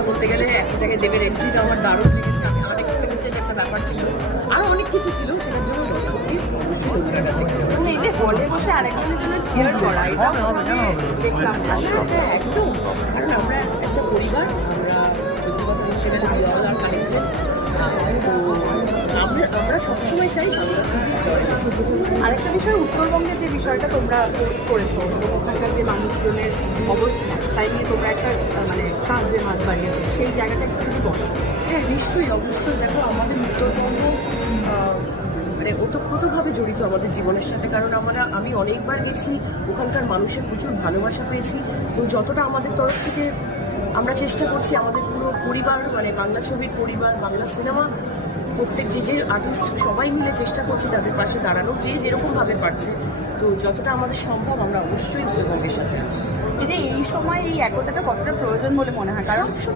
জিনিসটা করতে গেলে একটা জায়গায় দেবের এন্ট্রিটা আমার দারুণ লেগেছে। আমি আনএক্সপেক্টেড একটা ব্যাপার ছিল, আরও অনেক কিছু ছিল, সেটার জন্য সত্যি মানে এই যে হলে বসে আরেকজনের জন্য চেয়ার করা, এটা দেখলাম একদম। কারণ আমরা একটা পরিবার, আমরা সত্যি কথা হিসেবে আর কানেক্টেড। তো আমরা সবসময় চাই বাংলা ছবি জয়। আরেকটা বিষয়, উত্তরবঙ্গের যে বিষয়টা তোমরা পোস্ট করেছো, ওখানকার যে মানুষজনের অবস্থা, তাই নিয়ে তোমরা একটা মানে সাহায্যের হাত বাড়িয়েছো, সেই জায়গাটা একটু যদি বলো। হ্যাঁ নিশ্চয়ই, অবশ্যই। দেখো আমাদের উত্তরবঙ্গ মানে ওতপ্রোতভাবে জড়িত আমাদের জীবনের সাথে, কারণ আমি অনেকবার গেছি, ওখানকার মানুষের প্রচুর ভালোবাসা পেয়েছি। তো যতটা আমাদের তরফ থেকে আমরা চেষ্টা করছি আমাদের পুরো পরিবার, মানে বাংলা ছবির পরিবার, বাংলা সিনেমা, প্রত্যেক যে আর্টিস্ট সবাই মিলে চেষ্টা করছি তাদের পাশে দাঁড়ানো, যে যেরকমভাবে পারছে। তো যতটা আমাদের সম্ভব আমরা অবশ্যই উত্তরবঙ্গের সাথে আছি। এই যে এই সময় এই একতাটা কতটা প্রয়োজন বলে মনে হয়? কারণ